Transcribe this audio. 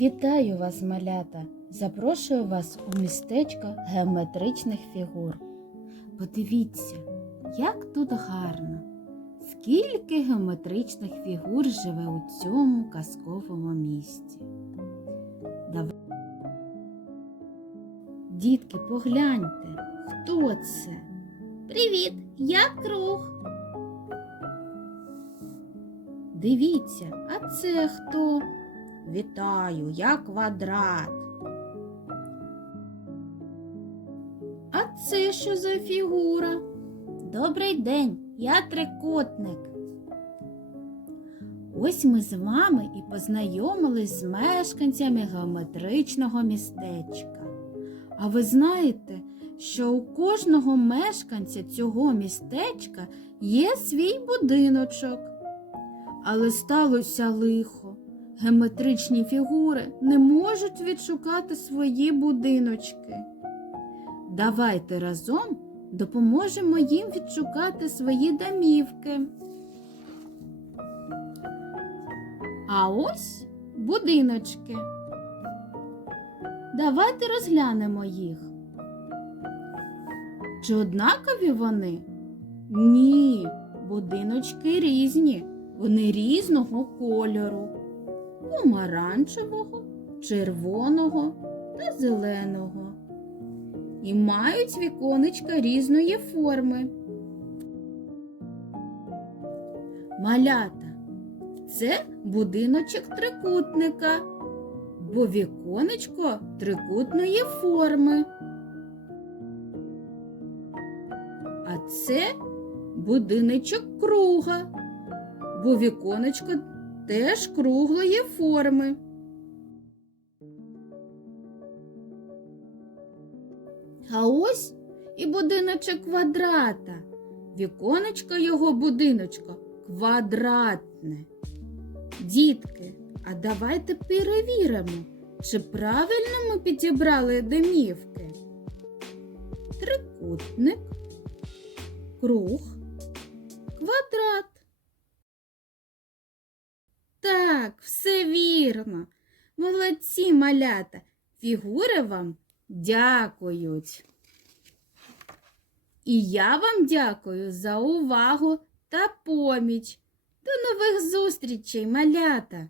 Вітаю вас, малята! Запрошую вас у містечко геометричних фігур. Подивіться, як тут гарно! Скільки геометричних фігур живе у цьому казковому місті. Дітки, погляньте, хто це? Привіт, я круг. Дивіться, а це хто? Вітаю, я квадрат. А це що за фігура? Добрий день, я трикутник. Ось ми з вами і познайомились з мешканцями геометричного містечка. А ви знаєте, що у кожного мешканця цього містечка є свій будиночок. Але сталося лихо. Геометричні фігури не можуть відшукати свої будиночки. Давайте разом допоможемо їм відшукати свої домівки. А ось будиночки. Давайте розглянемо їх. Чи однакові вони? Ні, будиночки різні. Вони різного кольору помаранчевого, червоного та зеленого. І мають віконечка різної форми. Малята це будиночок трикутника, бо віконечко трикутної форми. А це будиночок круга, бо віконечко теж круглої форми. А ось і будиночок квадрата. Віконечко його будиночко квадратне. Дітки, а давайте перевіримо, чи правильно ми підібрали домівки. Трикутник, круг, квадрат. Так, все вірно. Молодці малята. Фігури вам дякують. І я вам дякую за увагу та поміч. До нових зустрічей, малята!